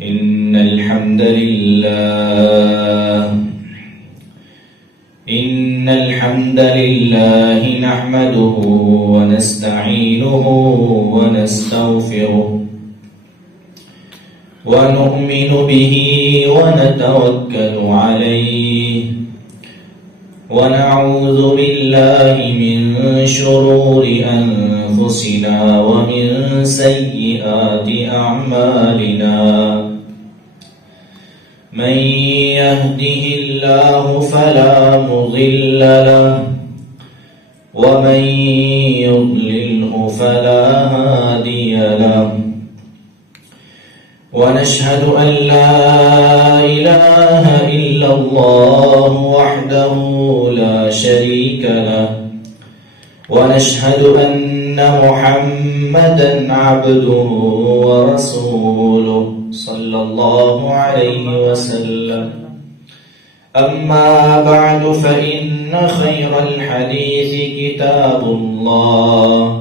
إن الحمد لله نحمده ونستعينه ونستغفره ونؤمن به ونتوكل عليه ونعوذ بالله من شرور أنفسنا ومن سيئات أعمالنا من يهده الله فلا مضل له ومن يضلله فلا هادي له ونشهد أن لا إله إلا الله وحده لا شريك له ونشهد أن محمدا عبده ورسوله صلى الله عليه وسلم أما بعد فإن خير الحديث كتاب الله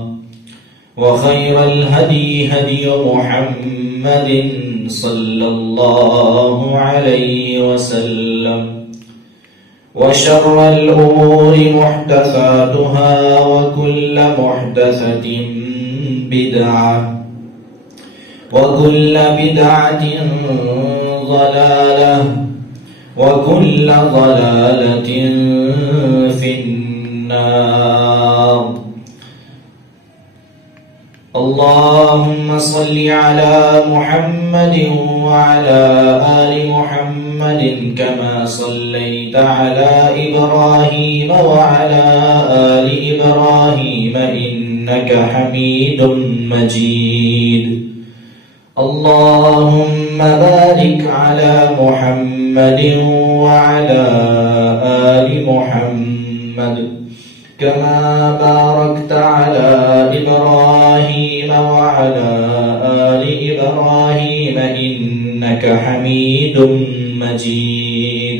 وخير الهدي هدي محمد صلى الله عليه وسلم وشر الأمور محدثاتها وكل محدثة بدعة وكل بدعة ضلالة وكل ضلالة في النار. اللهم صل على محمد وعلى آل محمد كما صليت على إبراهيم وعلى آل إبراهيم إنك حميد مجيد. اللهم بارك على محمد وعلى آل محمد كما باركت على إبراهيم وعلى آل إبراهيم إنك حميد مجيد.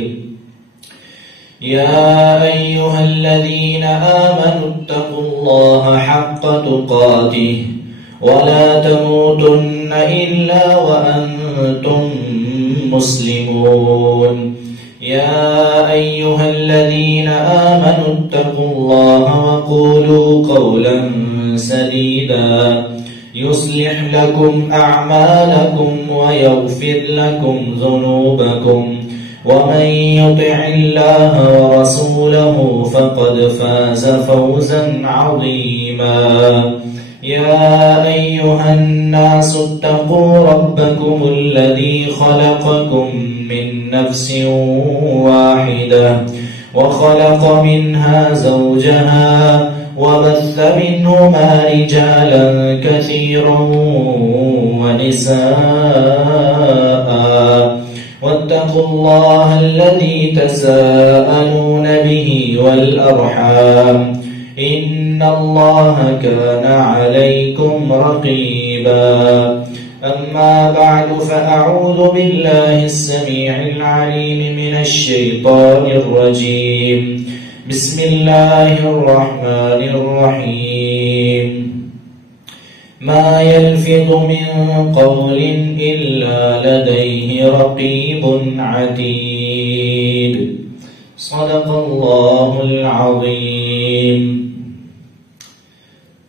يا أيها الذين آمنوا اتقوا الله حق تقاته ولا تموتن إلا وأنتم مسلمون. يا أيها الذين آمنوا اتقوا الله وقولوا قولا سديدا يصلح لكم أعمالكم ويغفر لكم ذنوبكم ومن يطع الله ورسوله فقد فاز فوزا عظيما. يا أيها الناس اتقوا ربكم الذي خلقكم من نفس واحدة وخلق منها زوجها وبث منهما رجالا كثيرا ونساء واتقوا الله الذي تساءلون به والأرحام إن الله كان عليكم رقيبا. أما بعد فأعوذ بالله السميع العليم من الشيطان الرجيم. بسم الله الرحمن الرحيم. ما يلفظ من قول إلا لديه رقيب عتيد. صدق الله العظيم.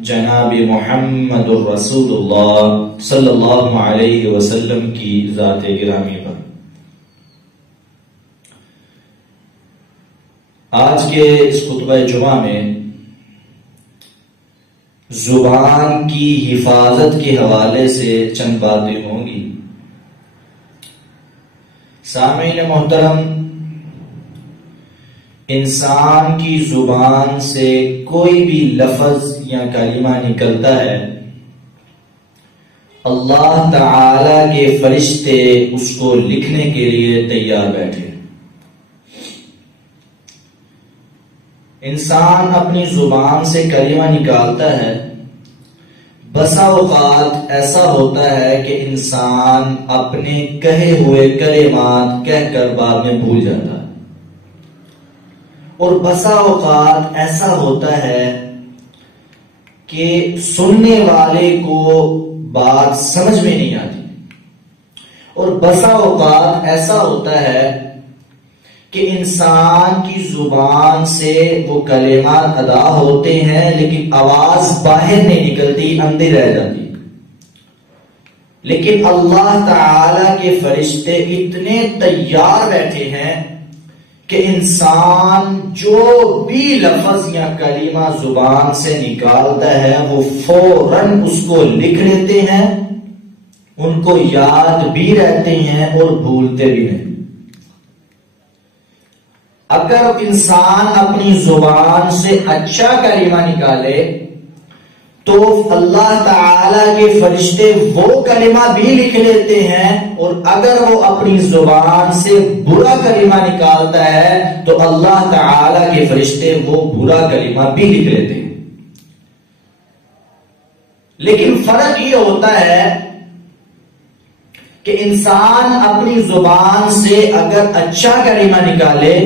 جناب محمد الرسول اللہ صلی اللہ علیہ وسلم کی ذات گرامی پر۔ آج کے اس خطبہ جمعہ میں زبان کی حفاظت کے حوالے سے چند باتیں ہوں گی۔ سامعین محترم، انسان کی زبان سے کوئی بھی لفظ یا کلمہ نکلتا ہے، اللہ تعالی کے فرشتے اس کو لکھنے کے لیے تیار بیٹھے۔ انسان اپنی زبان سے کلمہ نکالتا ہے، بسا اوقات ایسا ہوتا ہے کہ انسان اپنے کہے ہوئے کلمات کہہ کر بعد میں بھول جاتا ہے، اور بسا اوقات ایسا ہوتا ہے کہ سننے والے کو بات سمجھ میں نہیں آتی، اور بسا اوقات ایسا ہوتا ہے کہ انسان کی زبان سے وہ کلمات ادا ہوتے ہیں لیکن آواز باہر نہیں نکلتی، اندر رہ جاتی۔ لیکن اللہ تعالی کے فرشتے اتنے تیار بیٹھے ہیں کہ انسان جو بھی لفظ یا کلمہ زبان سے نکالتا ہے وہ فوراً اس کو لکھ لیتے ہیں، ان کو یاد بھی رہتے ہیں اور بھولتے بھی نہیں۔ اگر انسان اپنی زبان سے اچھا کلمہ نکالے تو اللہ تعالی کے فرشتے وہ کلمہ بھی لکھ لیتے ہیں، اور اگر وہ اپنی زبان سے برا کلمہ نکالتا ہے تو اللہ تعالی کے فرشتے وہ برا کلمہ بھی لکھ لیتے ہیں۔ لیکن فرق یہ ہوتا ہے کہ انسان اپنی زبان سے اگر اچھا کلمہ نکالے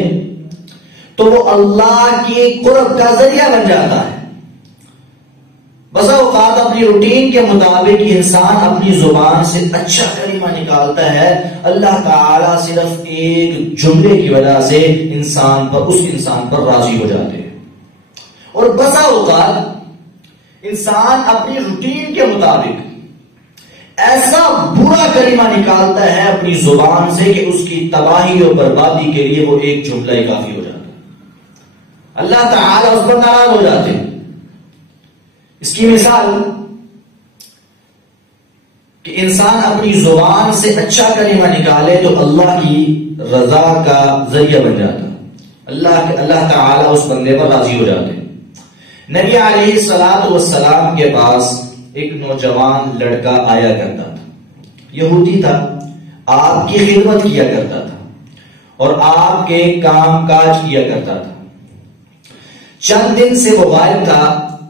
تو وہ اللہ کی قرب کا ذریعہ بن جاتا ہے۔ بسا اوقات اپنی روٹین کے مطابق انسان اپنی زبان سے اچھا کلمہ نکالتا ہے، اللہ تعالی صرف ایک جملے کی وجہ سے اس انسان پر راضی ہو جاتے ہیں، اور بسا اوقات انسان اپنی روٹین کے مطابق ایسا برا کلمہ نکالتا ہے اپنی زبان سے کہ اس کی تباہی اور بربادی کے لیے وہ ایک جملہ ہی کافی ہو جاتا ہے، اللہ تعالی اس پر ناراض ہو جاتے ہیں۔ اس کی مثال کہ انسان اپنی زبان سے اچھا کلمہ نکالے تو اللہ کی رضا کا ذریعہ بن جاتا ہے، اللہ تعالی اس بندے پر راضی ہو جاتے ہیں۔ نبی علیہ الصلوۃ والسلام کے پاس ایک نوجوان لڑکا آیا کرتا تھا، یہودی تھا، آپ کی خدمت کیا کرتا تھا اور آپ کے کام کاج کیا کرتا تھا۔ چند دن سے وہ غائب تھا،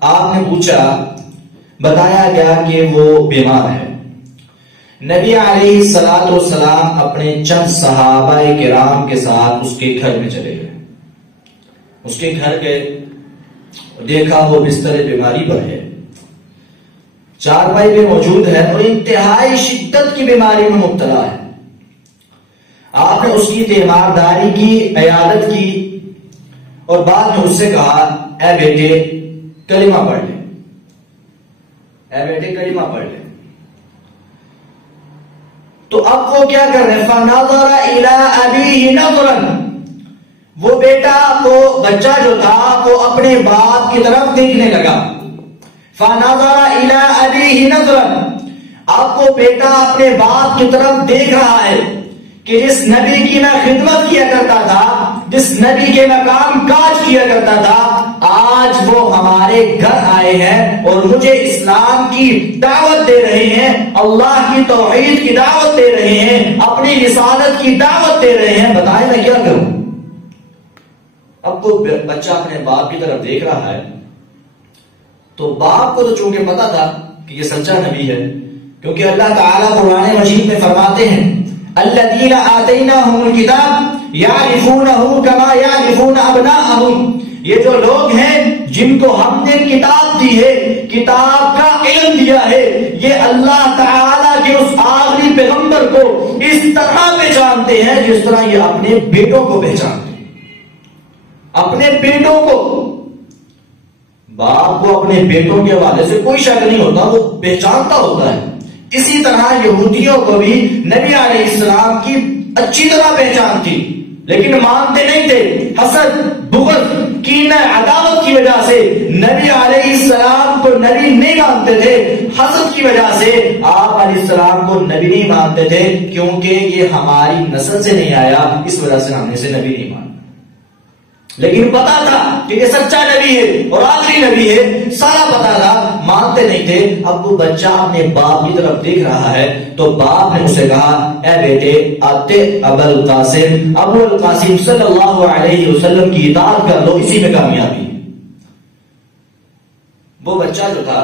آپ نے پوچھا، بتایا گیا کہ وہ بیمار ہے۔ نبی علیہ الصلوۃ والسلام اپنے چند صحابہ کرام کے ساتھ اس کے گھر میں چلے گئے۔ اس کے گھر گئے، دیکھا وہ بستر بیماری پر ہے، چارپائی بھی موجود ہے اور انتہائی شدت کی بیماری میں مبتلا ہے۔ آپ نے اس کی تیمارداری کی، عیادت کی، اور بعد میں اس سے کہا، اے بیٹے کلمہ پڑھ لے، اے بیٹے کلمہ پڑھ لے۔ تو اب وہ کیا کر رہے ہیں؟ فَنَظَرَ إِلَىٰ أَبِيهِ نَظْرًا، وہ بیٹا، وہ بچہ جو تھا وہ اپنے باپ کی طرف دیکھنے لگا۔ فَنَظَرَ إِلَىٰ أَبِيهِ نَظْرًا، اب وہ بیٹا اپنے باپ کی طرف دیکھ رہا ہے کہ جس نبی کی میں خدمت کیا کرتا تھا، جس نبی کے میں کام کاج کیا کرتا تھا، آج وہ ہمارے گھر آئے ہیں اور مجھے اسلام کی دعوت دے رہے ہیں، اللہ کی توحید کی دعوت دے رہے ہیں، اپنی رسالت کی دعوت دے رہے ہیں، بتائیں میں کیا کروں؟ اب وہ بچہ اپنے باپ کی طرف دیکھ رہا ہے، تو باپ کو تو چونکہ پتا تھا کہ یہ سچا نبی ہے، کیونکہ اللہ تعالیٰ قرآن مجید میں فرماتے ہیں، الذین آتیناہم الکتاب یعرفونہ کما یعرفون ابناءہم، یہ جو لوگ ہیں جن کو ہم نے کتاب دی ہے، کتاب کا علم دیا ہے، یہ اللہ تعالیٰ کے اس آخری پیغمبر کو اس طرح پہچانتے ہیں جس طرح یہ اپنے بیٹوں کو پہچانتے ہیں، اپنے بیٹوں کو۔ باپ کو اپنے بیٹوں کے حوالے سے کوئی شک نہیں ہوتا، وہ پہچانتا ہوتا ہے۔ اسی طرح یہودیوں کو بھی نبی علیہ السلام کی اچھی طرح پہچان تھی، لیکن مانتے نہیں تھے۔ حسد، بغض، کینہ، عداوت کی وجہ سے نبی علیہ السلام کو نبی نہیں مانتے تھے۔ حسد کی وجہ سے آپ علیہ السلام کو نبی نہیں مانتے تھے، کیونکہ یہ ہماری نسل سے نہیں آیا، اس وجہ سے ہم نے اسے نبی نہیں مانا۔ لیکن پتا تھا کہ یہ سچا نبی ہے اور آخری نبی ہے، سارا پتا تھا، مانتے نہیں تھے۔ اب وہ بچہ اپنے باپ کی طرف دیکھ رہا ہے تو باپ نے اسے کہا، اے بیٹے آتے ابو القاسم صلی اللہ علیہ وسلم کی اطاعت کر لو، اسی میں کامیابی۔ وہ بچہ جو تھا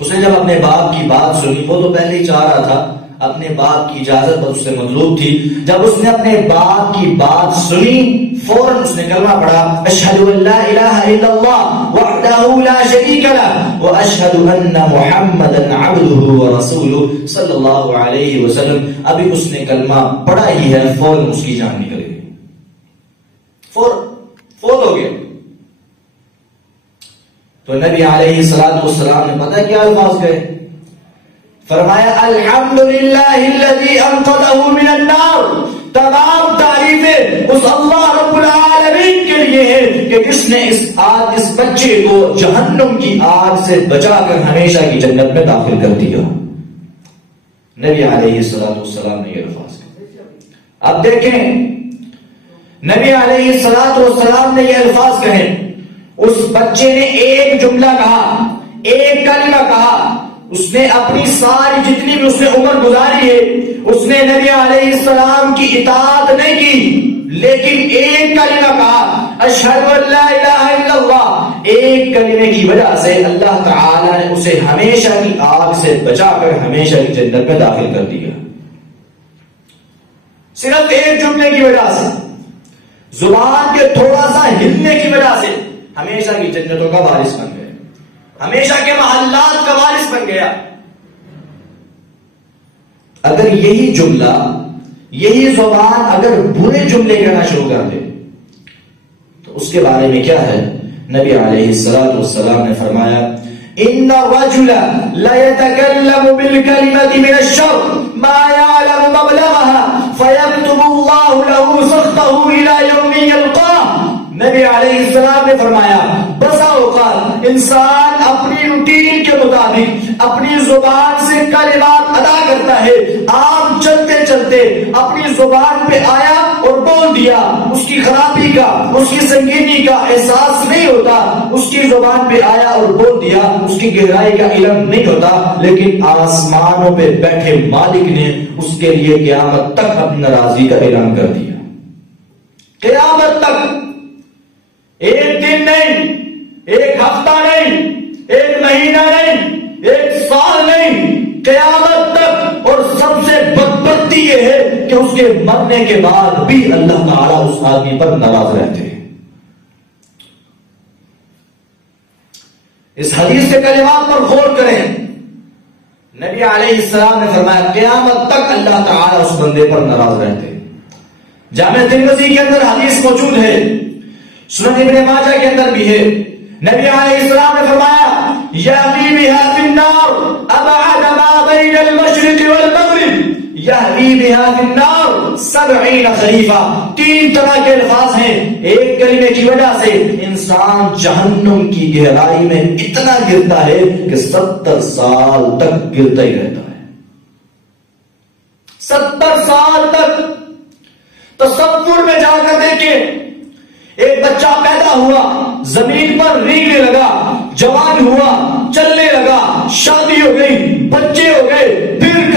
اس نے جب اپنے باپ کی بات سنی، وہ تو پہلے ہی چاہ رہا تھا، اپنے باپ کی اجازت پر اس سے مطلوب تھی۔ جب اس نے اپنے باپ کی بات سنی، فوراً اس نے کلمہ پڑھا، اشہد ان لا الہ الا اللہ وحدہ لا شریک لہ واشہد ان محمدا عبدہ ورسولہ صلی اللہ علیہ وسلم۔ ابھی اس نے کلمہ پڑھا ہی ہے، فوراً اس کی جان نکل گئی، فوت ہو گیا۔ تو نبی علیہ السلام نے پتہ کیا الفاظ کہے؟ فرمایا الحمدللہ الذی انقذہ من النار، تمام تعریفیں اس اللہ رب العالمین کے لیے ہے کہ جس نے اس بچے کو جہنم کی آگ سے بچا کر ہمیشہ کی جنت میں داخل کر دیا۔ نبی علیہ السلام نے یہ الفاظ کہے۔ اب دیکھیں نبی علیہ السلام نے یہ الفاظ کہے، اس بچے نے ایک جملہ کہا، ایک کلمہ کہا، اس نے اپنی ساری جتنی بھی اس نے عمر گزاری ہے، اس نے نبی علیہ السلام کی اطاعت نہیں کی، لیکن ایک کلمہ کہا، اشہد ان لا الہ الا اللہ۔ ایک کلمے کی وجہ سے اللہ تعالی نے اسے ہمیشہ کی آگ سے بچا کر ہمیشہ کی جنت میں داخل کر دیا۔ صرف ایک جملے کی وجہ سے، زبان کے تھوڑا سا ہلنے کی وجہ سے ہمیشہ کی جنتوں کا وارث بن گیا، ہمیشہ کے محلات کا وارث بن گیا۔ اگر یہی جملہ، یہی زبان اگر برے جملے کہنا شروع کر دے تو اس کے بارے میں کیا ہے؟ نبی علیہ السلام نے فرمایا، ان الرجل لا يتكلم بالكلمة من الشر ما يعلم مبلغها فيكتب الله له سخطه الى يوم يلقاه۔ نبی علیہ السلام نے فرمایا، بسا اوقات انسان اپنی روٹین کے مطابق اپنی زبان سے کلمات ادا کرتا ہے، عام چلتے چلتے اپنی زبان پہ آیا اور بول دیا، اس کی خرابی کا، اس کی سنگینی کا احساس نہیں ہوتا، اس کی زبان پہ آیا اور بول دیا، اس کی گہرائی کا علم نہیں ہوتا، لیکن آسمانوں پہ بیٹھے مالک نے اس کے لیے قیامت تک اپنی ناراضگی کا اعلان کر دیا۔ قیامت تک، ایک دن نہیں، ایک ہفتہ نہیں، ایک مہینہ نہیں، ایک سال نہیں، قیامت تک۔ اور سب سے بدبختی یہ ہے کہ اس کے مرنے کے بعد بھی اللہ تعالیٰ اس آدمی پر ناراض رہتے ہیں۔ اس حدیث کے کلمات پر غور کریں، نبی علیہ السلام نے فرمایا قیامت تک اللہ تعالیٰ اس بندے پر ناراض رہتے ہیں۔ جامع ترمذی کے اندر حدیث موجود ہے، سنن ابن ماجہ کے اندر بھی ہے، نبی علیہ السلام نے فرمایا یہوی بہا فی النار ابعد ما بین المشرق والمغرب، یہوی بہا فی النار 70 خریفہ۔ تین طرح کے الفاظ ہیں، ایک کلمے کی وجہ سے انسان جہنم کی گہرائی میں اتنا گرتا ہے کہ 70 سال تک گرتا ہی رہتا ہے، 70 سال تک۔ تصور میں جا کر دیکھیں، ایک بچہ پیدا ہوا، زمین پر ریگنے لگا، جوان ہوا، چلنے لگا، شادی ہو گئی، بچے ہو گئے، پھر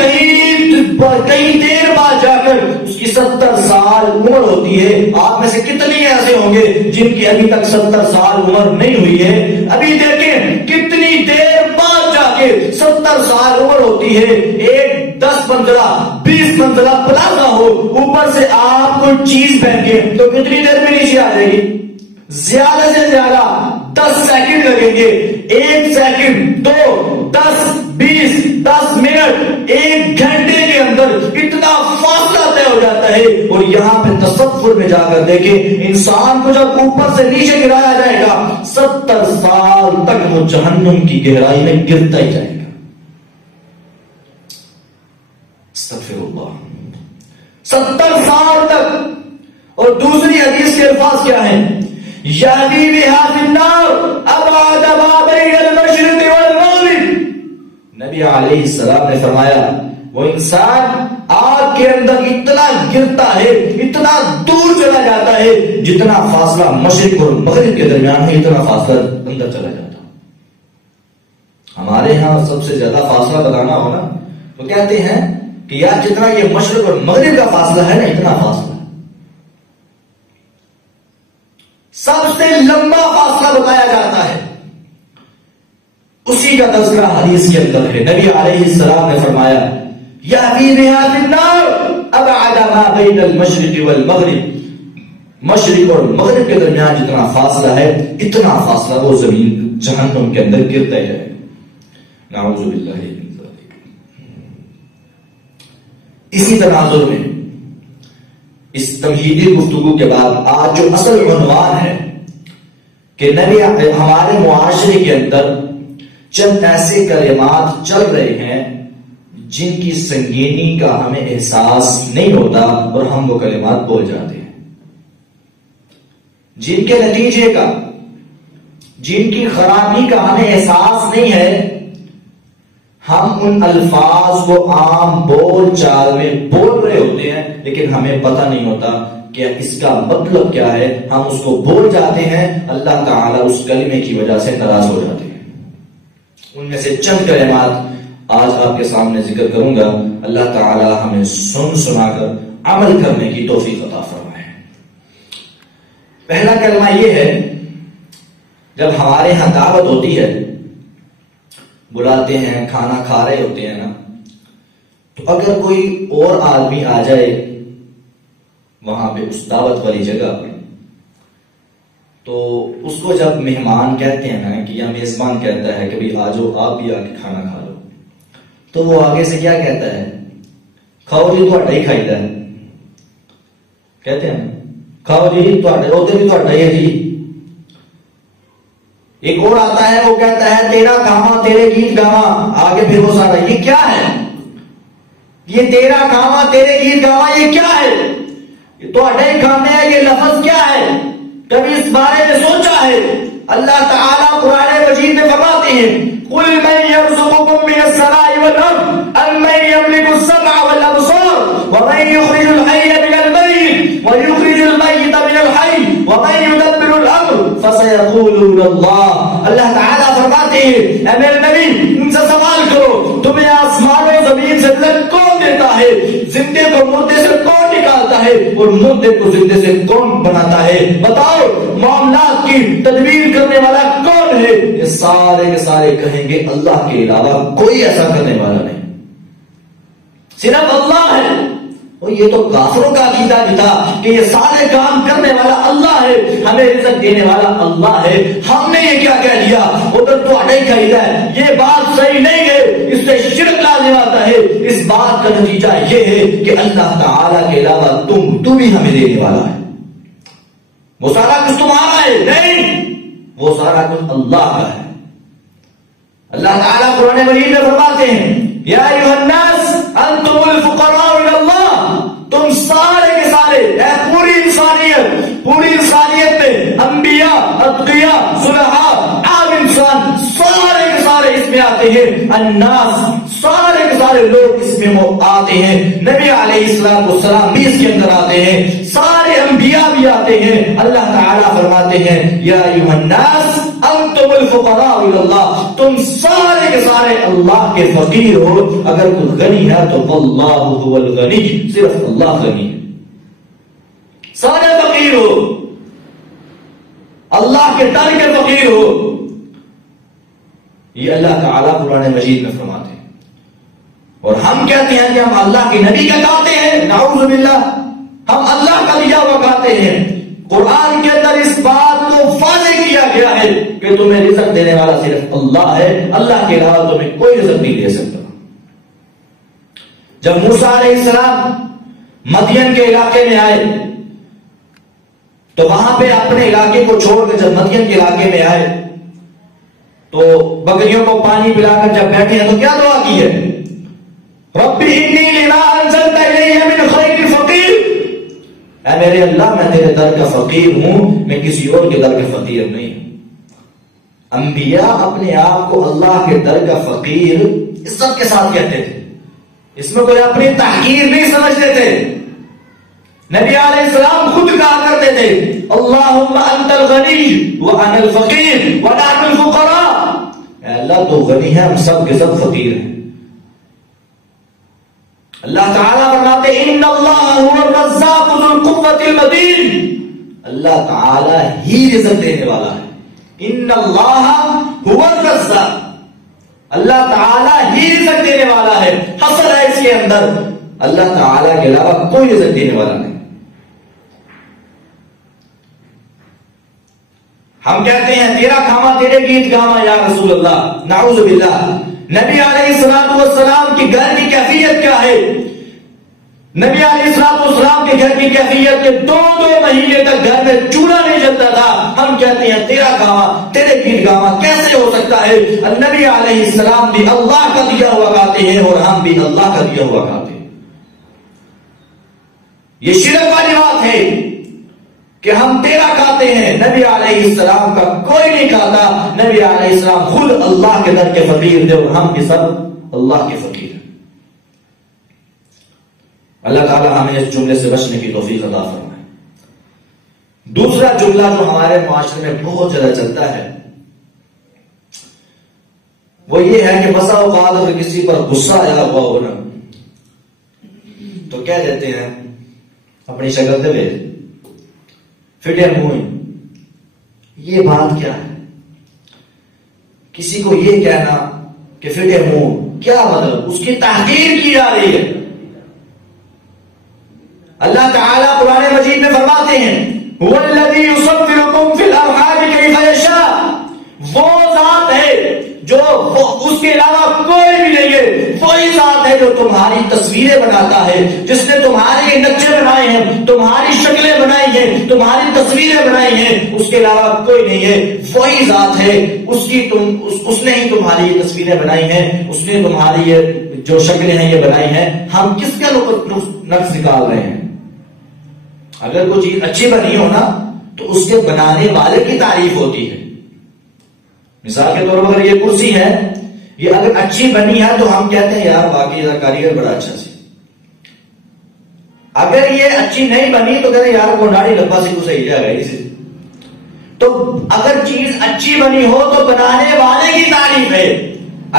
کہیں دیر بعد جا کر اس کی 70 سال عمر ہوتی ہے۔ آپ میں سے کتنی ایسے ہوں گے جن کی ابھی تک 70 سال عمر نہیں ہوئی ہے؟ ابھی دیکھیں کتنی دیر بعد جا کے 70 سال عمر ہوتی ہے۔ ایک 10 15 20 منزلہ پلازا ہو، اوپر سے آپ کوئی چیز پہن کے تو کتنی دیر میں نیچے آ جائے گی؟ زیادہ سے زیادہ 10 سیکنڈ لگیں گے۔ 1 سیکنڈ، 2، 10، 20، 10 منٹ، 1 گھنٹے کے اندر اتنا فاصلہ طے ہو جاتا ہے۔ اور یہاں پہ تصور میں جا کر دیکھیں، انسان کو جب اوپر سے نیچے گرایا جائے گا 70 سال تک وہ جہنم کی گہرائی میں گرتا ہی جائے گا. استغفر اللہ. 70 سال تک. اور دوسری حدیث کے الفاظ کیا ہیں؟ یعنی بہا فی النار ابعد ما بین المشرق والمغرب. نبی علیہ السلام نے فرمایا وہ انسان آگ کے اندر اتنا گرتا ہے, اتنا دور چلا جاتا ہے, جتنا فاصلہ مشرق اور مغرب کے درمیان ہے اتنا فاصلہ اندر چلا جاتا. ہمارے ہاں سب سے زیادہ فاصلہ بتانا ہو نا تو کہتے ہیں کہ یار جتنا یہ مشرق اور مغرب کا فاصلہ ہے نا اتنا فاصلہ. سب سے لمبا فاصلہ بتایا جاتا ہے, اسی کا تذکرہ حدیث کے اندر ہے. نبی علیہ السلام نے فرمایا یأتی بہا فی النار ابعد ما بین المشرق والمغرب. مشرق اور مغرب کے درمیان جتنا فاصلہ ہے اتنا فاصلہ وہ زمین جہنم کے اندر گرتا ہے. نعوذ باللہ من ذلک. اسی تناظر میں اس تمہیدی گفتگو کے بعد آج جو اصل عنوان ہے کہ نبی ہمارے معاشرے کے اندر چند ایسے کلمات چل رہے ہیں جن کی سنگینی کا ہمیں احساس نہیں ہوتا اور ہم وہ کلمات بول جاتے ہیں, جن کے نتیجے کا, جن کی خرابی کا ہمیں احساس نہیں ہے. ہم ان الفاظ کو عام بول چال میں بول رہے ہوتے ہیں لیکن ہمیں پتہ نہیں ہوتا کہ اس کا مطلب کیا ہے. ہم اس کو بول جاتے ہیں, اللہ تعالیٰ اس کلمے کی وجہ سے ناراض ہو جاتے ہیں. ان میں سے چند کلمات آج آپ کے سامنے ذکر کروں گا. اللہ تعالیٰ ہمیں سنا کر عمل کرنے کی توفیق عطا فرمائے. پہلا کلمہ یہ ہے, جب ہمارے یہاں دعوت ہوتی ہے, بلاتے ہیں, کھانا کھا رہے ہوتے ہیں نا, تو اگر کوئی اور آدمی آ جائے وہاں پہ اس دعوت والی جگہ پہ, تو اس کو جب مہمان کہتے ہیں نا کہ یا میزبان کہتا ہے کہ بھئی آ جاؤ آپ بھی آ کے کھانا کھا لو, تو وہ آگے سے کیا کہتا ہے؟ کھاؤ جی تہاڈا ہی کھائیدا ہے. کہتے ہیں کھاؤ جی تہاڈے اوتے بھی تہاڈا ہی ہے جی. ایک اور آتا ہے وہ کہتا ہے تیرا کھاواں تیرے گیت گاواں. آگے پھر وہ سارا یہ کیا ہے؟ یہ تیرا کھاواں تیرے گیت گاواں یہ کیا ہے؟ یہ تہاڈا ہی کھانے ہے, یہ لفظ کیا ہے؟ کبھی اس بارے میں سوچا ہے؟ اللہ تعالیٰ قرآن مجید میں فرماتے ہیں قُلْ مَنْ يَرْزُقُكُم مِّنَ السَّمَاءِ وَالْأَرْضِ أَمَّن يَمْلِكُ السَّمْعَ وَالْأَبْصَارَ وَمَن يُخْرِجُ الْحَيَّ مِنَ الْمَيِّتِ وَيُخْرِجُ الْمَيِّتَ مِنَ الْحَيِّ وَمَن يُدَبِّرُ الْأَمْرَ فَسَيَقُولُونَ اللَّهُ. اللہ تعالیٰ فرماتے ہیں اے میرے نبی ان سے سوال کرو تمہیں آسمان و زمین سے رزق کون دیتا ہے؟ زندے کو مردے سے کون نکالتا ہے اور مردے کو زندے سے کون بناتا ہے؟ بتاؤ معاملات کی تدبیر کرنے والا کون ہے؟ یہ سارے کے سارے کہیں گے اللہ کے علاوہ کوئی ایسا کرنے والا نہیں, صرف اللہ ہے. اور یہ تو کافروں کا عقیدہ بھی تھا کہ یہ سارے کام کرنے والا اللہ ہے, ہمیں رزق دینے والا اللہ ہے. ہم نے یہ کیا کہہ دیا ادھر تو اٹھائی خریدا ہے, یہ بات صحیح نہیں ہے, اس سے شرک لازم آتا ہے. اس بات کا نتیجہ یہ ہے کہ اللہ تعالیٰ کے علاوہ تو بھی ہمیں دینے والا ہے. وہ سارا کچھ تمہارا ہے نہیں, وہ سارا کچھ اللہ کا ہے. اللہ تعالیٰ قرآن مجید میں فرماتے ہیں یا ایھا الناس انتم الفقراء الی اللہ. تم سارے کے سارے پوری انسانیت میں انبیاء اتقیاء صلحاء عام انسان سارے کے سارے اس میں آتے ہیں. الناس سارے کے سارے لوگ اس میں آتے ہیں. نبی علیہ السلام بھی اس کے اندر آتے ہیں, سارے انبیاء بھی آتے ہیں. اللہ تعالیٰ فرماتے ہیں یا ایھا الناس انتم الفقراء الی اللہ. تم سارے کے سارے اللہ کے فقیر ہو. اگر کوئی غنی ہے تو واللہ هو الغنی, صرف اللہ غنی ہے. سارے فقیر ہو, اللہ کے در کے فقیر ہو. یہ اللہ تعالیٰ قرآن مجید میں فرماتے ہیں. اور ہم کہتے ہیں کہ ہم اللہ کے نبی کا کہتے ہیں, نعوذ باللہ, ہم اللہ کا دیا ہوا کہتے ہیں. قرآن کے اندر اس بات کو واضح کیا گیا ہے کہ تمہیں رزق دینے والا صرف اللہ ہے, اللہ کے علاوہ تمہیں کوئی رزق نہیں دے سکتا. جب موسیٰ علیہ السلام مدین کے علاقے میں آئے تو وہاں پہ اپنے علاقے کو چھوڑ کر جب مدین کے علاقے میں آئے تو بکریوں کو پانی پلا کر جب بیٹھے ہیں تو کیا دعا کی ہے؟ رب انی لما انزلت الی من خیر فقیر، اے میرے اللہ میں تیرے در کا فقیر ہوں، میں کسی اور کے در کا فقیر نہیں ہوں۔ انبیاء اپنے آپ کو اللہ کے در کا فقیر عزت کے ساتھ کہتے تھے، اس میں کوئی اپنی تحقیر نہیں سمجھتے تھے۔ نبی علیہ السلام خود کہا کرتے تھے اللہم انت الغنی وانا الفقیر ونحن الفقراء، اے اللہ تو غنی ہے، ہم سب کے سب فقیر ہیں۔ اللہ تعالیٰ فرماتے ان اللہ هو الرزاق ذو القوة المتین، اللہ تعالیٰ ہی رزق دینے والا ہے۔ ان اللہ هو الرزاق، اللہ تعالیٰ ہی رزق دینے والا ہے۔ حصر ہے اس کے اندر، اللہ تعالیٰ کے علاوہ کوئی رزق دینے والا نہیں۔ ہم کہتے ہیں تیرا کھاما تیرے گیت گاما یا رسول اللہ، نعوذ باللہ۔ نبی علیہ السلام کی گھر کی کیفیت کیا ہے؟ نبی علیہ السلام کے گھر کی کیفیت کے 2 مہینے تک گھر میں چولہا نہیں جلتا تھا۔ ہم کہتے ہیں تیرا کھاما تیرے گیت گاما کیسے ہو سکتا ہے؟ نبی علیہ السلام بھی اللہ کا دیا ہوا کھاتے ہیں اور ہم بھی اللہ کا دیا ہوا کھاتے ہیں۔ یہ شرک والی بات ہے کہ ہم تیرا کھاتے ہیں، نبی علیہ السلام کا کوئی نہیں کھاتا۔ نبی علیہ السلام خود اللہ کے در کے فقیر تھے اور ہم بھی سب اللہ کے فقیر ہیں۔ اللہ تعالیٰ ہمیں اس جملے سے بچنے کی توفیق عطا فرمائے۔ دوسرا جملہ جو ہمارے معاشرے میں بہت زیادہ چلتا ہے وہ یہ ہے کہ بسا اوقات اگر کسی پر غصہ آیا ہوا ہو نا تو کہہ دیتے ہیں اپنی شکل دے فٹے منہ، یہ بات کیا ہے؟ کسی کو یہ کہنا کہ فٹے منہ کیا مطلب؟ اس کی تحقیر کی جا رہی ہے۔ اللہ تعالیٰ قرآن مجید میں فرماتے ہیں هو الذی یصورکم فی الارحام کیف یشاء، وہ ذات ہے جو اس کے علاوہ کوئی بھی نہیں ہے، وہی ذات ہے جو تمہاری تصویریں بناتا ہے، جس نے تمہارے نقشے بنائے ہیں، تمہاری شکلیں بنائی ہیں، تمہاری تصویریں بنائی ہیں، اس کے علاوہ کوئی نہیں ہے، وہی ذات ہے، اس نے ہی تمہاری تصویریں بنائی ہیں، اس نے تمہاری جو شکلیں ہیں یہ بنائی ہیں۔ ہم کس کا نقص نکال رہے ہیں؟ اگر کوئی چیز اچھی بنی ہو نا تو اس کے بنانے والے کی تعریف ہوتی ہے۔ مثال کے طور پر یہ کرسی ہے، یہ اگر اچھی بنی ہے تو ہم کہتے ہیں یار واقعی کاریگر بڑا اچھا سی۔ اگر یہ اچھی نہیں بنی تو کہتے ہیں یار وہ ناڑی لمبا سی کسے ہی جائے گا اسے۔ تو اگر چیز اچھی بنی ہو تو بنانے والے کی تعریف ہے،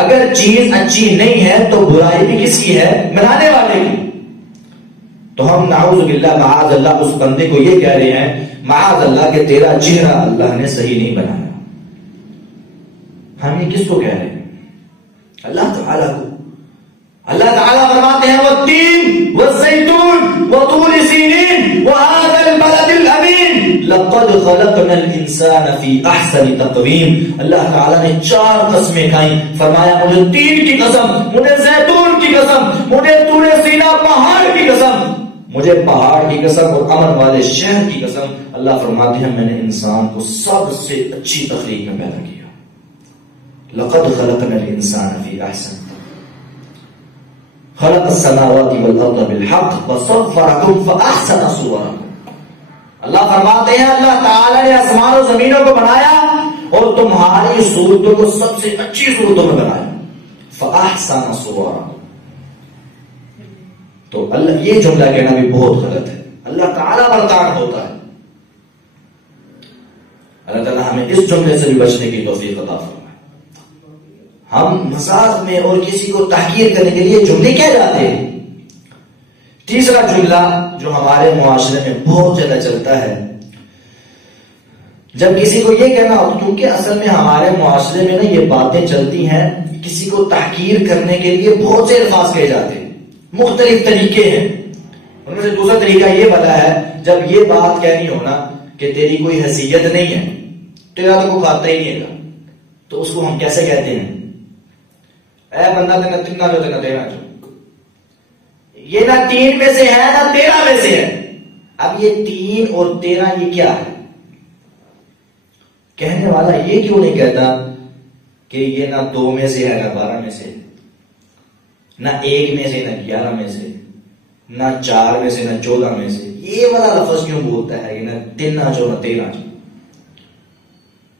اگر چیز اچھی نہیں ہے تو برائی بھی کس کی ہے؟ بنانے والے کی۔ تو ہم نعوذ باللہ معاذ اللہ اس بندے کو یہ کہہ رہے ہیں معاذ اللہ کہ تیرا چہرہ اللہ نے صحیح نہیں بنایا۔ ہم یہ کس کو کہہ رہے ہیں؟ اللہ تعالیٰ کو۔ اللہ تعالیٰ فرماتے ہیں والتین والزیتون وطور سینین وهذا البلد الامین لقد خلقنا الانسان فی احسن تقویم۔ اللہ تعالیٰ نے 4 قسمیں کھائیں، فرمایا مجھے تین کی قسم، مجھے زیتون کی قسم، مجھے طور سینا پہاڑ کی قسم، مجھے پہاڑ کی قسم اور امن والے شہر کی قسم۔ اللہ فرماتے ہیں میں نے انسان کو سب سے اچھی تخلیق میں پیدا کیا۔ لقد خلقنا الانسان فی احسن خلق السماوات والارض بالحق وصورکم فاحسن صورکم۔ اللہ فرماتے ہیں اللہ تعالی نے آسمان و زمینوں کو بنایا اور تمہاری صورتوں کو سب سے اچھی صورتوں میں بنایا۔ فاحسن صورکم۔ تو اللہ یہ جملہ کہنا بھی بہت غلط ہے، اللہ تعالیٰ برتان ہوتا ہے۔ اللہ تعالیٰ ہمیں اس جملے سے بھی بچنے کی توفیق عطا فرمائے۔ ہم مزاق میں اور کسی کو تحقیر کرنے کے لیے جملے کہہ جاتے ہیں۔ تیسرا جملہ جو ہمارے معاشرے میں بہت زیادہ چلتا ہے جب کسی کو یہ کہنا ہو، کیونکہ اصل میں ہمارے معاشرے میں نا یہ باتیں چلتی ہیں، کسی کو تحقیر کرنے کے لیے بہت سے الفاظ کہے جاتے ہیں، مختلف طریقے ہیں۔ ان میں سے دوسرا طریقہ یہ بتا ہے جب یہ بات کہنی ہونا کہ تیری کوئی حیثیت نہیں ہے، تیرا تو کوئی کھاتا ہی نہیں ہے، تو اس کو ہم کیسے کہتے ہیں؟ اے بندہ تینا تینا جو، یہ نہ 3 میں سے ہے نہ 13 میں سے ہے، اب یہ 3 اور 13 یہ کیا ہے؟ کہنے والا یہ کیوں نہیں کہتا کہ یہ نہ 2 میں سے ہے، نہ 12 میں سے، نہ 1 میں سے، نہ 11 میں سے، نہ 4 میں سے، نہ 14 میں سے؟ یہ والا لفظ کیوں بولتا ہے؟ یہ نہ 3 نہ 14 نہ 13؟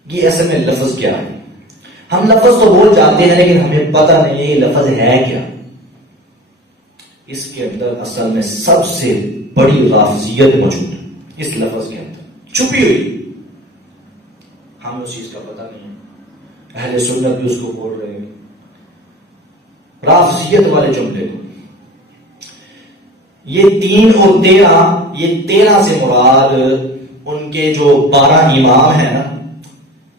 یہ اصل میں لفظ کیا ہے؟ ہم لفظ تو بول جاتے ہیں لیکن ہمیں پتہ نہیں ہے یہ لفظ ہے کیا۔ اس کے اندر اصل میں سب سے بڑی لفظیت موجود ہے اس لفظ کے اندر، چھپی ہوئی، ہمیں اس چیز کا پتہ نہیں ہے۔ اہل سنت بھی اس کو بول رہے ہیں، لفظیت والے جملے کو۔ یہ 3 اور 13، یہ 13 سے مراد ان کے جو 12 امام ہیں نا،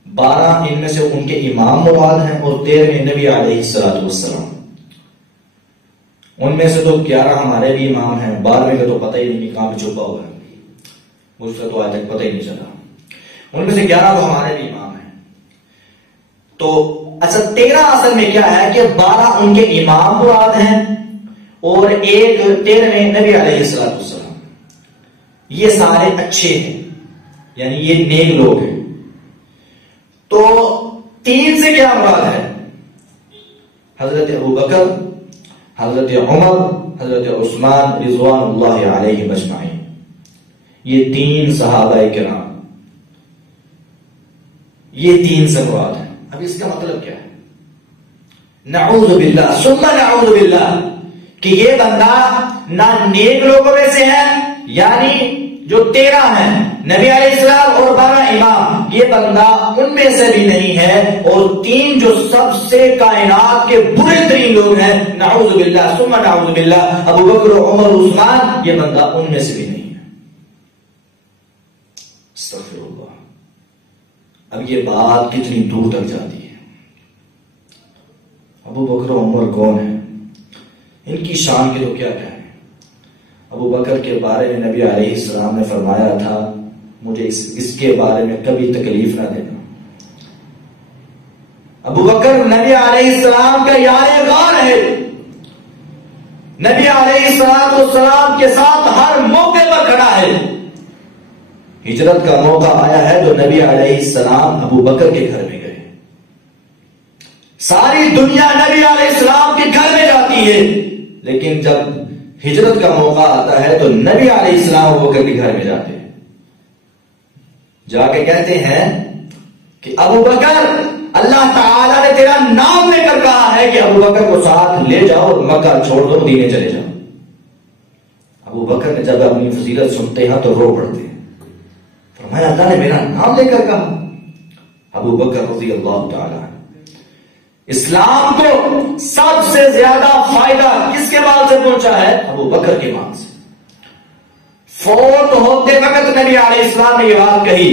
12 ان میں سے ان کے امام مراد ہیں، اور 13 نبی علیہ السلام۔ ان میں سے تو 11 ہمارے بھی امام ہیں، 12 کا تو پتہ ہی نہیں کہاں پہ چھپا ہوا ہے، مجھ سے تو آج تک پتہ ہی نہیں چلا۔ ان میں سے 11 تو ہمارے بھی امام ہیں۔ تو اچھا 13 اصل میں کیا ہے کہ 12 ان کے امام مراد ہیں اور 13 نبی علیہ السلام۔ یہ سارے اچھے ہیں، یعنی یہ نیک لوگ ہیں۔ تو 3 سے کیا مراد ہے؟ حضرت ابوبکر، حضرت عمر، حضرت عثمان رضوان اللہ علیہم اجمعین، یہ 3 صحابہ کرام، یہ 3 سے مراد ہے۔ اب اس کا مطلب کیا ہے؟ نعوذ باللہ ثم نعوذ باللہ کہ یہ بندہ نہ نیک لوگوں میں سے ہے، یعنی جو 13 ہیں نبی علیہ السلام اور 12 امام، یہ بندہ ان میں سے بھی نہیں ہے، اور 3 جو سب سے کائنات کے برے ترین لوگ ہیں، نعوذ باللہ ثم نعوذ باللہ، ابو بکر، عمر، عثمان، یہ بندہ ان میں سے بھی نہیں ہے۔ استغفر اللہ۔ اب یہ بات کتنی دور تک جاتی ہے؟ ابو بکر و عمر کون ہیں؟ ان کی شان کے تو کیا کہیں۔ ابو بکر کے بارے میں نبی علیہ السلام نے فرمایا تھا مجھے اس کے بارے میں کبھی تکلیف نہ دینا۔ ابو بکر نبی علیہ السلام کا یار غار ہے، نبی علیہ السلام کے ساتھ ہر موقع پر کھڑا ہے۔ ہجرت کا موقع آیا ہے تو نبی علیہ السلام ابو بکر کے گھر میں گئے۔ ساری دنیا نبی علیہ السلام کے گھر میں جاتی ہے، لیکن جب ہجرت کا موقع آتا ہے تو نبی علیہ السلام ابو بکر کے گھر میں جاتے ہیں، جا کے کہتے ہیں کہ ابو بکر، اللہ تعالیٰ نے تیرا نام لے کر کہا ہے کہ ابو بکر کو ساتھ لے جاؤ اور مکہ چھوڑ دو، مدینے چلے جاؤ۔ ابو بکر نے جب اپنی فضیلت سنتے ہیں تو رو پڑتے ہیں، فرمایا اللہ نے میرا نام لے کر کہا۔ ابو بکر رضی اللہ تعالیٰ، اسلام کو سب سے زیادہ فائدہ کس کے مال سے پہنچا ہے؟ ابو بکر کے مال سے۔ فوت ہوتے وقت نبی علیہ السلام نے یہ بات کہی،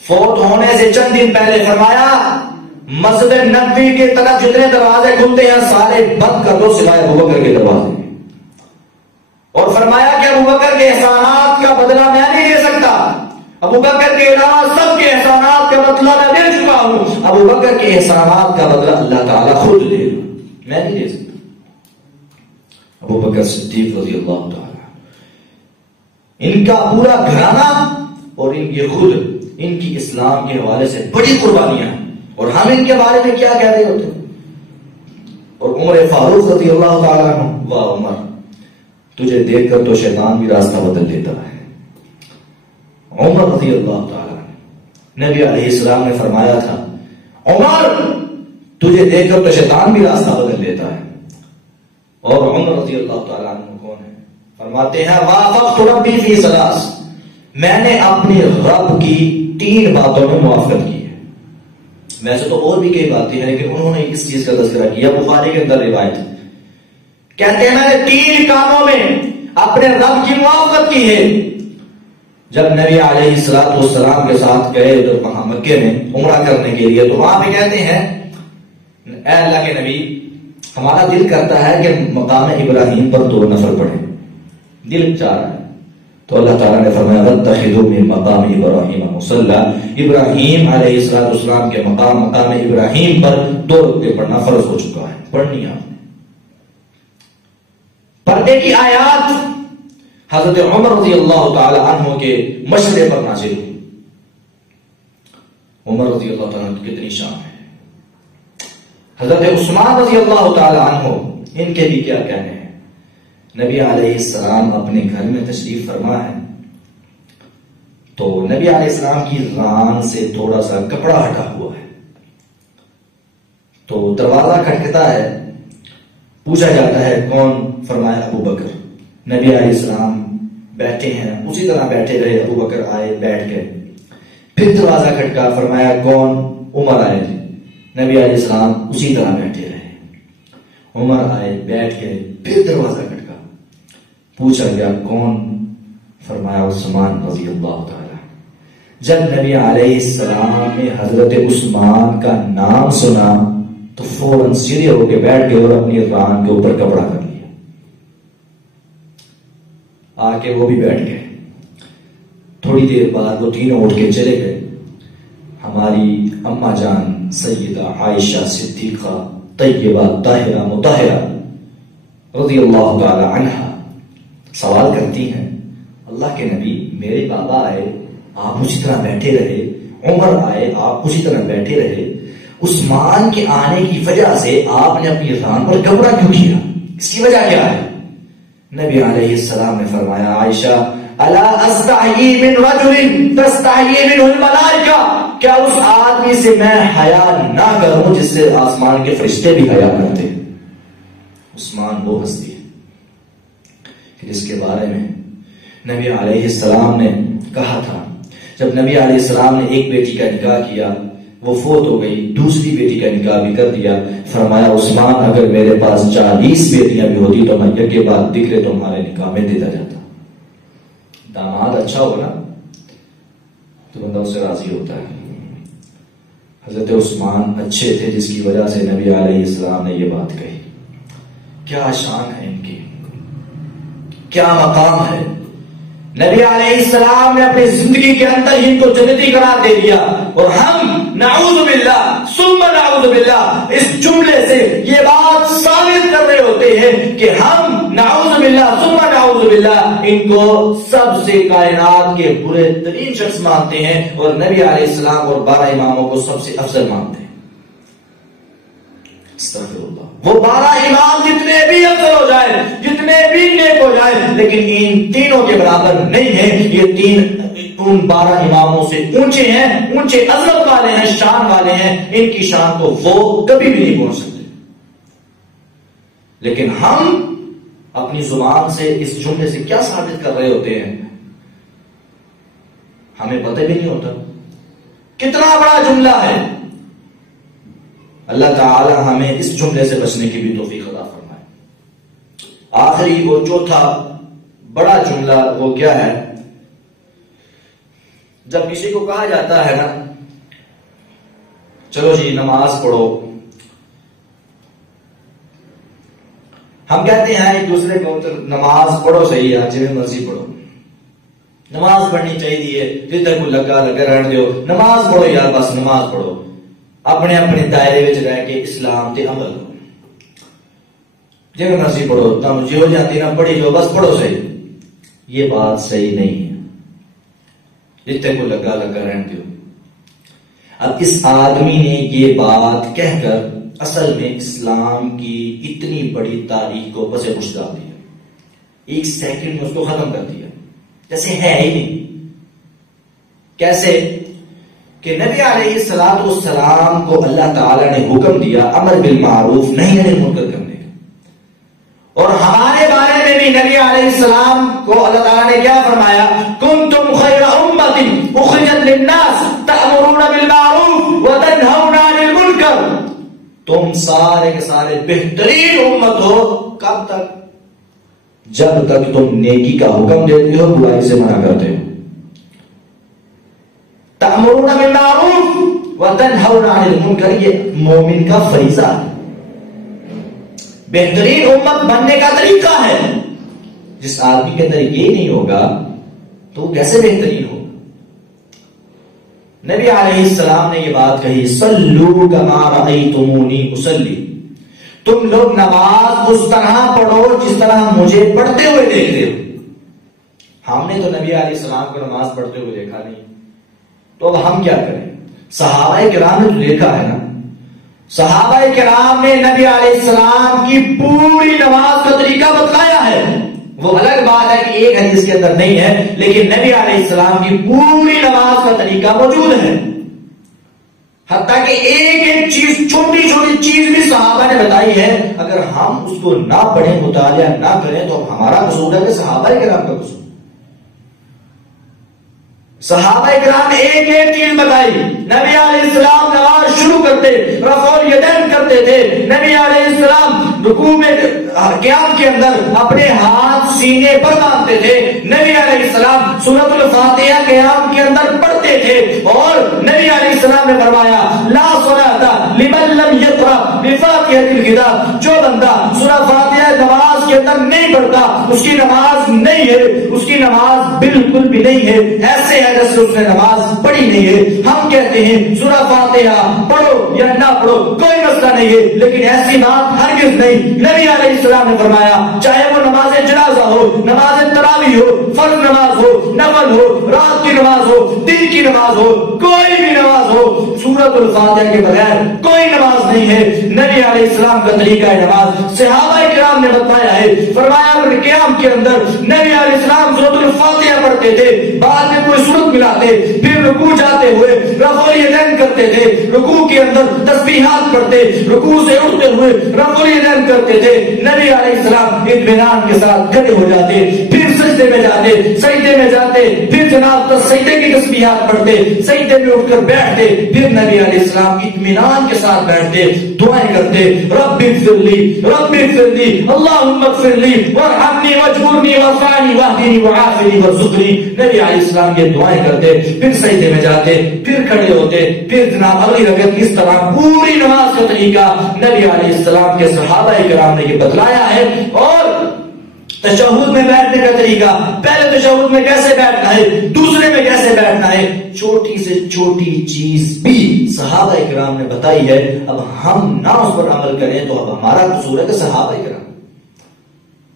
فوت ہونے سے چند دن پہلے فرمایا مسجد نبوی کی طرف جتنے دروازے کھلتے ہیں سارے بند کر دو سوائے ابو بکر کے دروازے، اور فرمایا کہ ابو بکر کے احسانات کا بدلہ میں نہیں لے سکتا، ابو بکر کے علاوہ سب کے احسانات کا بدلہ میں دے چکا ہوں، ابو بکر کے احسانات کا بدلہ اللہ تعالیٰ خود لے گا، میں نہیں دے سکتا۔ ابو بکر صدیق رضی اللہ تعالیٰ، ان کا پورا گھرانہ اور ان کے خود ان کی اسلام کے حوالے سے بڑی قربانیاں ہیں، اور ہم ان کے بارے میں کیا کہہ رہے ہوتے ہیں۔ اور عمر فاروق رضی اللہ تعالیٰ عنہ، واہ عمر، تجھے دیکھ کر تو شیطان بھی راستہ بدل لیتا ہے۔ عمر رضی اللہ تعالیٰ عنہ، نبی علیہ السلام نے فرمایا تھا عمر تجھے دیکھ کر تو شیطان بھی راستہ بدل لیتا ہے۔ اور عمر رضی اللہ تعالیٰ عنہ کون ہے؟ فرماتے ہیں وافقت ربی فی ثلاث، میں نے اپنے رب کی 3 باتوں میں موافقت کی ہے۔ ویسے تو اور بھی کئی باتیں ہیں لیکن انہوں نے اس چیز کا تذکرہ کیا، بخاری کے اندر روایت کہتے ہیں میں نے 3 کاموں میں اپنے رب کی موافقت کی ہے۔ جب نبی علیہ السلام کے ساتھ گئے ادھر وہاں مکے میں عمرہ کرنے کے لیے، تو وہاں پہ کہتے ہیں اے اللہ کے نبی، ہمارا دل کرتا ہے کہ مقام ابراہیم پر 2 نفل پڑھیں، دل چاہ رہا ہے۔ تو اللہ تعالیٰ نے فرمایا وَاتَّخِذُوا مِن مَقَامِ إِبْرَاهِيمَ مُصَلًّى، ابراہیم علیہ السلام کے مقام ابراہیم پر 2 رکعتیں پڑھنا فرض ہو چکا ہے، پڑھنی ہے۔ پردے کی آیات حضرت عمر رضی اللہ تعالی عنہ کے مشورے پر نازل ہوئی. عمر رضی اللہ تعالیٰ عنہ کتنی شان ہے. حضرت عثمان رضی اللہ تعالی عنہ، ان کے بھی کیا کہنے ہیں. نبی علیہ السلام اپنے گھر میں تشریف فرما ہے تو نبی علیہ السلام کی ران سے تھوڑا سا کپڑا ہٹا ہوا ہے، تو دروازہ کھٹکھٹا ہے. پوچھا جاتا ہے کون؟ فرمایا ابو بکر. نبی علیہ السلام بیٹھے ہیں، اسی طرح بیٹھے رہے. ابو بکر آئے، بیٹھ گئے. پھر دروازہ کھٹکا، فرمایا کون؟ عمر آئے. نبی علیہ السلام اسی طرح بیٹھے رہے. عمر آئے، بیٹھ گئے. پھر دروازہ کھٹکا، پوچھا گیا کون؟ فرمایا عثمان رضی اللہ تعالی. جب نبی علیہ السلام نے حضرت عثمان کا نام سنا تو فوراً سیدھے ہو کے بیٹھ گئے اور اپنی ران کے اوپر کپڑا کر لیا. آ کے وہ بھی بیٹھ گئے. تھوڑی دیر بعد وہ تینوں اٹھ کے چلے گئے. ہماری اما جان سیدہ عائشہ صدیقہ طیبہ طاہرہ مطہرہ رضی اللہ تعالی عنہا سوال کرتی ہیں، اللہ کے نبی میرے بابا آئے آپ اسی طرح بیٹھے رہے، عمر آئے آپ اسی طرح بیٹھے رہے، عثمان کے آنے کی وجہ سے آپ نے اپنی ران پر کپڑا کیوں کیا؟ اس کی وجہ کیا ہے؟ نبی علیہ السلام نے فرمایا عائشہ الا استحیی من رجل تستحیی منہ الملائکہ، کیا اس آدمی سے میں حیا نہ کروں جس سے آسمان کے فرشتے بھی حیا کرتے ہیں؟ عثمان وہ ہستی ہے کہ جس کے بارے میں نبی علیہ السلام نے کہا تھا جب نبی علیہ السلام نے ایک بیٹی کا نکاح کیا وہ فوت ہو گئی، دوسری بیٹی کا نکاح بھی کر دیا. فرمایا عثمان اگر میرے پاس 40 بیٹیاں بھی ہوتی تو میں یک کے بعد دکھے تمہارے نکاح میں دیتا جاتا. داماد اچھا ہو نا تو بندہ اس سے راضی ہوتا ہے. حضرت عثمان اچھے تھے جس کی وجہ سے نبی علیہ السلام نے یہ بات کہی. کیا شان ہے ان کی، کیا مقام ہے. نبی علیہ السلام نے اپنی زندگی کے اندر ہی ان کو جنتی قرار دے دیا، اور ہم نعوذ باللہ ثم نعوذ باللہ اس جملے سے یہ بات ثابت کر رہے ہوتے ہیں کہ ہم نعوذ باللہ ثم نعوذ باللہ ان کو سب سے کائنات کے برے ترین شخص مانتے ہیں، اور نبی علیہ السلام اور 12 اماموں کو سب سے افضل مانتے ہیں. استغفر اللہ. وہ 12 امام جتنے بھی افضل ہو جائے، جتنے بھی نیک ہو جائے، لیکن ان تینوں کے برابر نہیں ہیں. یہ تین ان 12 اماموں سے اونچے ہیں، اونچے عظمت والے ہیں، شان والے ہیں. ان کی شان کو وہ کبھی بھی نہیں پہنچ سکتے. لیکن ہم اپنی زبان سے اس جملے سے کیا ثابت کر رہے ہوتے ہیں ہمیں پتہ بھی نہیں ہوتا. کتنا بڑا جملہ ہے. اللہ تعالی ہمیں اس جملے سے بچنے کی بھی توفیق عطا فرمائے. آخری وہ چوتھا بڑا جملہ وہ کیا ہے؟ جب کسی کو کہا جاتا ہے نا چلو جی نماز پڑھو، ہم کہتے ہیں ایک دوسرے کو نماز پڑھو، صحیح ہے جی مرضی پڑھو، نماز پڑھنی چاہیے، جتنے تک لگا رہن دیو، نماز پڑھو یار، بس نماز پڑھو، اپنے اپنے دائرے وچ رہ کے اسلام تے عمل کرو، جی مرضی پڑھو، تم جو جاتی نہ پڑھی جو بس پڑھو صحیح. یہ بات صحیح نہیں ہے. جتنے کو لگا رہن دیو. اب اس آدمی نے یہ بات کہہ کر اصل میں اسلام کی اتنی بڑی تاریخ کو پس پش ڈال دیا. ایک سیکنڈ میں اس کو ختم کر دیا جیسے ہے ہی نہیں. کیسے کہ نبی علیہ الصلوۃ والسلام کو اللہ تعالی نے حکم دیا امر بالمعروف نہی عن المنکر کرنے کا، اور ہمارے بارے میں بھی نبی علیہ السلام کو اللہ تعالی نے کیا فرمایا؟ کنتم خیر امۃ اخرجت للناس تأمرون بالمعروف وتنہون عن المنکر. تم سارے کے سارے بہترین امت ہو. کب تک؟ جب تک تم نیکی کا حکم دیتے ہو، برائی سے منع کرتے ہو. تأمرون بالمعروف وتنہون عن المنکر، یہ مومن کا فریضہ ہے. بہترین امت بننے کا طریقہ ہے. جس آدمی کے اندر یہ نہیں ہوگا تو وہ کیسے بہترین ہوگا؟ نبی علیہ السلام نے یہ بات کہی، صلو کما رأیتمونی اصلی، تم لوگ نماز اس طرح پڑھو جس طرح مجھے پڑھتے ہوئے دیکھتے ہو. ہم نے تو نبی علیہ السلام کو نماز پڑھتے ہوئے دیکھا نہیں، تو اب ہم کیا کریں؟ صحابہ کرام نے تو دیکھا ہے نا، صحابہ کرام نے نبی علیہ السلام کی پوری نماز کا طریقہ بتلایا ہے. وہ الگ بات ہے کہ ایک حدیث کے اندر نہیں ہے، لیکن نبی علیہ السلام کی پوری نماز کا طریقہ موجود ہے. حتیٰ کہ ایک ایک چیز، چھوٹی چھوٹی چیز بھی صحابہ نے بتائی ہے. اگر ہم اس کو نہ پڑھیں، مطالعہ نہ کریں، تو ہمارا قصور ہے کہ صحابہ کرام کا قصور. صحابہ کرام نے ایک ایک چیز بتائی. نبی علیہ السلام نماز شروع کرتے رفع الیدین کرتے تھے. نبی علیہ السلام رکوع میں قیام کے اندر اپنے ہاتھ سینے پر باندھتے تھے. نبی علیہ السلام سورۃ الفاتحہ قیام کے اندر پڑھتے تھے. اور نبی علیہ السلام نے فرمایا لا صلاۃ لمن لم یقرأ بفاتحۃ الکتاب، جو بندہ سورہ فاتحہ نماز کے اندر نہیں پڑھتا اس کی نماز نہیں ہے، اس کی نماز بالکل بھی نہیں ہے. ایسے جیسے اس نے نماز پڑھی نہیں ہے. ہم کہتے ہیں سورہ فاتحہ پڑھو یا نہ پڑھو کوئی مسئلہ نہیں ہے، لیکن ایسی بات ہرگز نہیں. نبی علیہ السلام نے فرمایا چاہے وہ نماز جنازہ ہو، نماز تراویح ہو، فرض نماز ہو، نفل ہو، رات کی نماز ہو، دن کی نماز ہو، کوئی بھی نماز ہو، سورۃ الفاتحہ کے بغیر کوئی نماز نہیں ہے. نبی علیہ السلام کا طریقہ ہے نماز صحابہ کرام نے بتایا ہے. فرمایا قیام کے اندر نبی علیہ السلام سورۃ الفاتحہ پڑھتے تھے، بعد میں کوئی سورت ملاتے، پھر رکوع جاتے ہوئے رفع الیدین کرتے تھے، رکوع کے اندر تسبیحات پڑھتے، رکوع سے اٹھتے ہوئے رفع الیدین کرتے تھے. نبی علیہ السلام اطمینان کے ساتھ کھڑے ہو جاتے، پھر سجدے میں جاتے، سجدے میں جاتے پھر جناب سجدے کی تسبیحات پڑھتے، سجدے میں اٹھ کر بیٹھتے، پھر نبی علیہ السلام اطمینان کے ساتھ بیٹھتے، دعائیں کرتے رب اغفر لی رب اغفر لی اللہم اغفر لی وارحمنی واجبرنی وارفعنی واہدنی وعافنی وارزقنی. نبی علیہ السلام یہ دعائیں کرتے، پھر سجدے میں جاتے، پھر کھڑے ہوتے، پھر جناب اگلی رکعت. اس طرح پوری نماز کا طریقہ نبی علیہ السلام کے صحابہ کرام نے یہ بتلایا ہے. اور تشہد میں بیٹھنے کا طریقہ، پہلے تشہد میں کیسے بیٹھنا ہے، دوسرے میں کیسے بیٹھنا ہے، چھوٹی سے چھوٹی چیز بھی صحابہ کرام نے بتائی ہے. اب ہم نہ اس پر عمل کریں تو اب ہمارا قصور ہے کہ صحابہ کرام.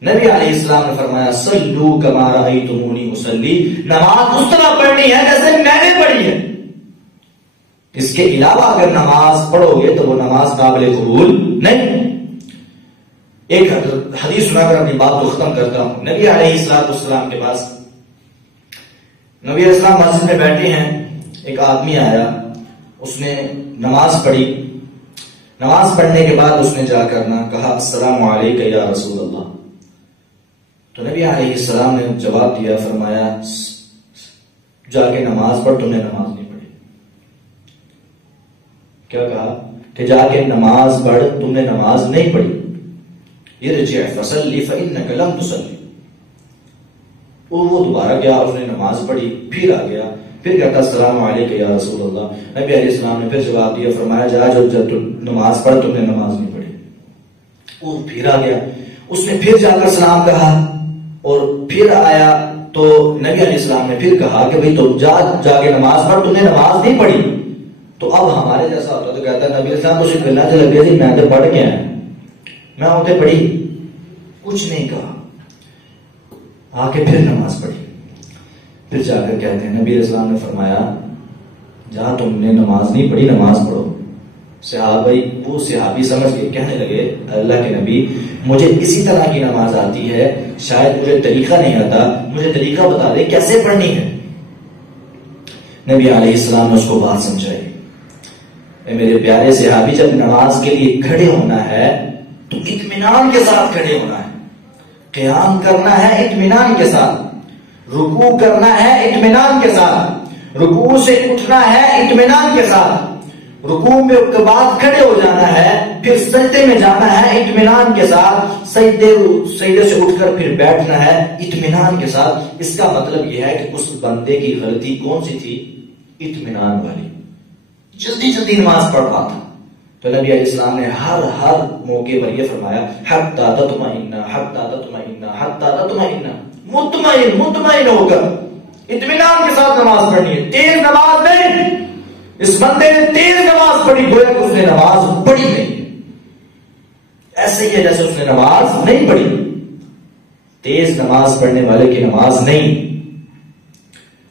نبی علیہ السلام نے فرمایا صلو کما رأیتمونی اصلی، نماز اس طرح پڑھنی ہے جیسے میں نے پڑھی ہے. اس کے علاوہ اگر نماز پڑھو گے تو وہ نماز قابل قبول نہیں. ایک حدیث سنا کر اپنی بات کو ختم کرتا ہوں. نبی علیہ السلام کے پاس، نبی علیہ السلام مسجد میں بیٹھے ہیں، ایک آدمی آیا، اس نے نماز پڑھی. نماز پڑھنے کے بعد اس نے جا کر کہا السلام علیکم یا رسول اللہ. تو نبی علیہ السلام نے جواب دیا، فرمایا جا کے نماز پڑھ، تم نے نماز نہیں پڑھی. کیا کہا کہ جا کے نماز پڑھ، تم نے نماز نہیں پڑھی. ارجع فصلی فإنک لم تصلی. وہ دوبارہ گیا، اس نے نماز پڑھی، پھر آ گیا، پھر کہتا السلام علیکم یا رسول اللہ. نبی علیہ السلام نے پھر جواب دیا، فرمایا جا جو نماز پڑھ، تم نے نماز نہیں پڑھی. وہ پھر آ گیا، اس نے پھر جا کر سلام کہا اور پھر آیا تو نبی علیہ السلام نے پھر کہا کہ بھئی تو جا کے نماز پڑھ، تم نے نماز نہیں پڑھی. تو اب ہمارے جیسا ہوتا تو کہتا نبی علیہ السلام تو گلا سے لگے تھی، میں تو پڑھ گیا، میں ہوتے پڑھی، کچھ نہیں کہا. آ کے پھر نماز پڑھی. پھر جا کر کہتے ہیں نبی علیہ السلام نے فرمایا جہاں تم نے نماز نہیں پڑھی، نماز پڑھو. وہ صحابی سمجھ کے کہنے لگے اللہ کے نبی مجھے اسی طرح کی نماز آتی ہے، شاید مجھے طریقہ نہیں آتا، مجھے طریقہ بتا دے کیسے پڑھنی ہے. نبی علیہ السلام نے اس کو بات سمجھائی. میرے پیارے صحابی، جب نماز کے لیے کھڑے ہونا ہے تو اطمینان کے ساتھ کھڑے ہونا ہے. قیام کرنا ہے اطمینان کے ساتھ، رکوع کرنا ہے اطمینان کے ساتھ، رکوع سے اٹھنا ہے اطمینان کے ساتھ، رکوع میں کے بعد کھڑے ہو جانا ہے، پھر سجدے میں جانا ہے اطمینان کے ساتھ، سجدے سے اٹھ کر پھر بیٹھنا ہے اطمینان کے ساتھ. اس کا مطلب یہ ہے کہ اس بندے کی غلطی کون سی تھی؟ اطمینان والی. جلدی جلدی نماز پڑھ پاتا. تو نبی علیہ السلام نے ہر موقع پر یہ فرمایا حتی تطمئن حتی تطمئن حتی تطمئن، مطمئن ہو کر اطمینان کے ساتھ نماز پڑھنی ہے، تیز نماز نہیں. اس بندے نے تیز نماز پڑھی، گویا کہ اس نے نماز پڑھی نہیں. ایسے ہی ہے جیسے اس نے نماز نہیں پڑھی. تیز نماز پڑھنے والے کی نماز نہیں،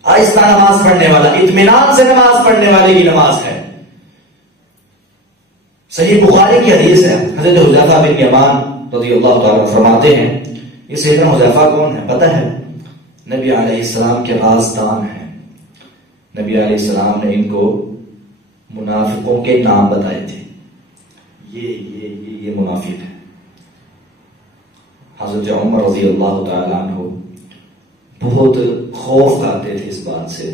آہستہ نماز پڑھنے والا، اطمینان سے نماز پڑھنے والے کی نماز ہے۔ صحیح بخاری کی حدیث ہے، حضرت حذیفہ بن یمان رضی اللہ تعالیٰ فرماتے ہیں، یہ سیدنا حذیفہ کون ہے پتہ ہے؟ نبی علیہ السلام کے رازدان ہیں۔ نبی علیہ السلام نے ان کو منافقوں کے نام بتائے تھے، یہ منافق ہے۔ حضرت عمر رضی اللہ تعالیٰ عنہ بہت خوف کھاتے تھے اس بات سے،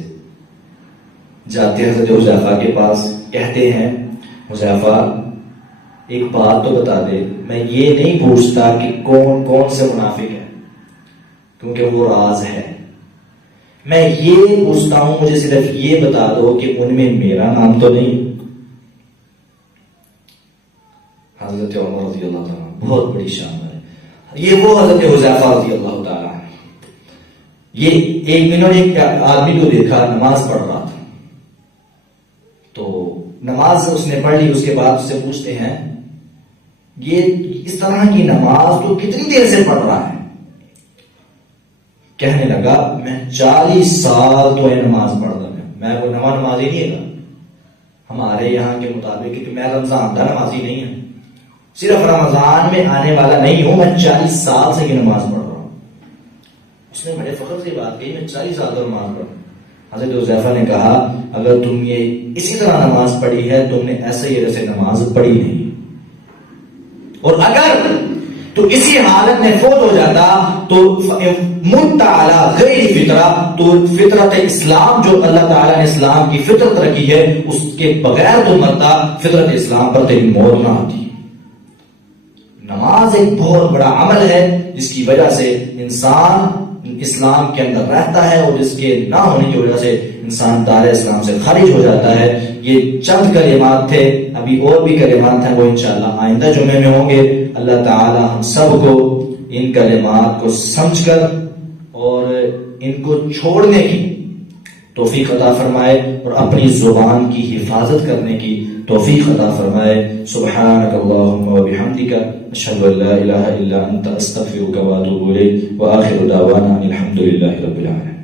جاتے حضرت حذیفہ کے پاس، کہتے ہیں حذیفہ ایک بات تو بتا دے، میں یہ نہیں پوچھتا کہ کون کون سے منافق ہیں کیونکہ وہ راز ہے، میں یہ پوچھتا ہوں مجھے صرف یہ بتا دو کہ ان میں میرا نام تو نہیں۔ حضرت عمر رضی اللہ تعالیٰ بہت بڑی شان ہے، یہ وہ حضرت حذیفہ رضی اللہ تعالیٰ، یہ انہوں نے ایک آدمی کو دیکھا نماز پڑھ رہا تھا، تو نماز اس نے پڑھ لی، اس کے بعد اس سے پوچھتے ہیں یہ اس طرح کی نماز تو کتنی دیر سے پڑھ رہا ہے؟ کہنے لگا میں 40 سال تو یہ نماز پڑھ رہا ہوں، میں کوئی نماز ہی نہیں ہے ہمارے یہاں کے مطابق، کہ میں رمضان کا نمازی نہیں ہوں، صرف رمضان میں آنے والا نہیں ہوں، میں 40 سال سے یہ نماز پڑھ رہا ہوں۔ اس نے بڑے فخر سے بات کہی، میں 40 سال سے نماز پڑھ رہا ہوں۔ حضرت حذیفہ نے کہا اگر تم یہ اسی طرح نماز پڑھی ہے تم نے ایسے ہی ایسے نماز پڑھی نہیں، اور اگر تو اسی حالت میں فوت ہو جاتا تو مت علی غیر فطرہ، تو فطرت اسلام جو اللہ تعالیٰ نے اسلام کی فطرت رکھی ہے اس کے بغیر تو مرتا، فطرت اسلام پر تیری موت نہ آتی۔ نماز ایک بہت بڑا عمل ہے جس کی وجہ سے انسان اسلام کے اندر رہتا ہے، اور جس کے نہ ہونے کی وجہ سے انسان دار اسلام سے خارج ہو جاتا ہے۔ یہ چند کلمات تھے، ابھی اور بھی کلمات ہیں، وہ انشاءاللہ آئندہ جمعے میں ہوں گے۔ اللہ تعالی ہم سب کو ان کلمات کو سمجھ کر اور ان کو چھوڑنے کی توفیق عطا فرمائے، اور اپنی زبان کی حفاظت کرنے کی توفیق عطا فرمائے۔ سبحانک اللہم و بحمدک، اشہد ان لا الہ الا انت، استغفرک و اتوب الیک، وآخر دعوانا الحمد للہ رب العالمین۔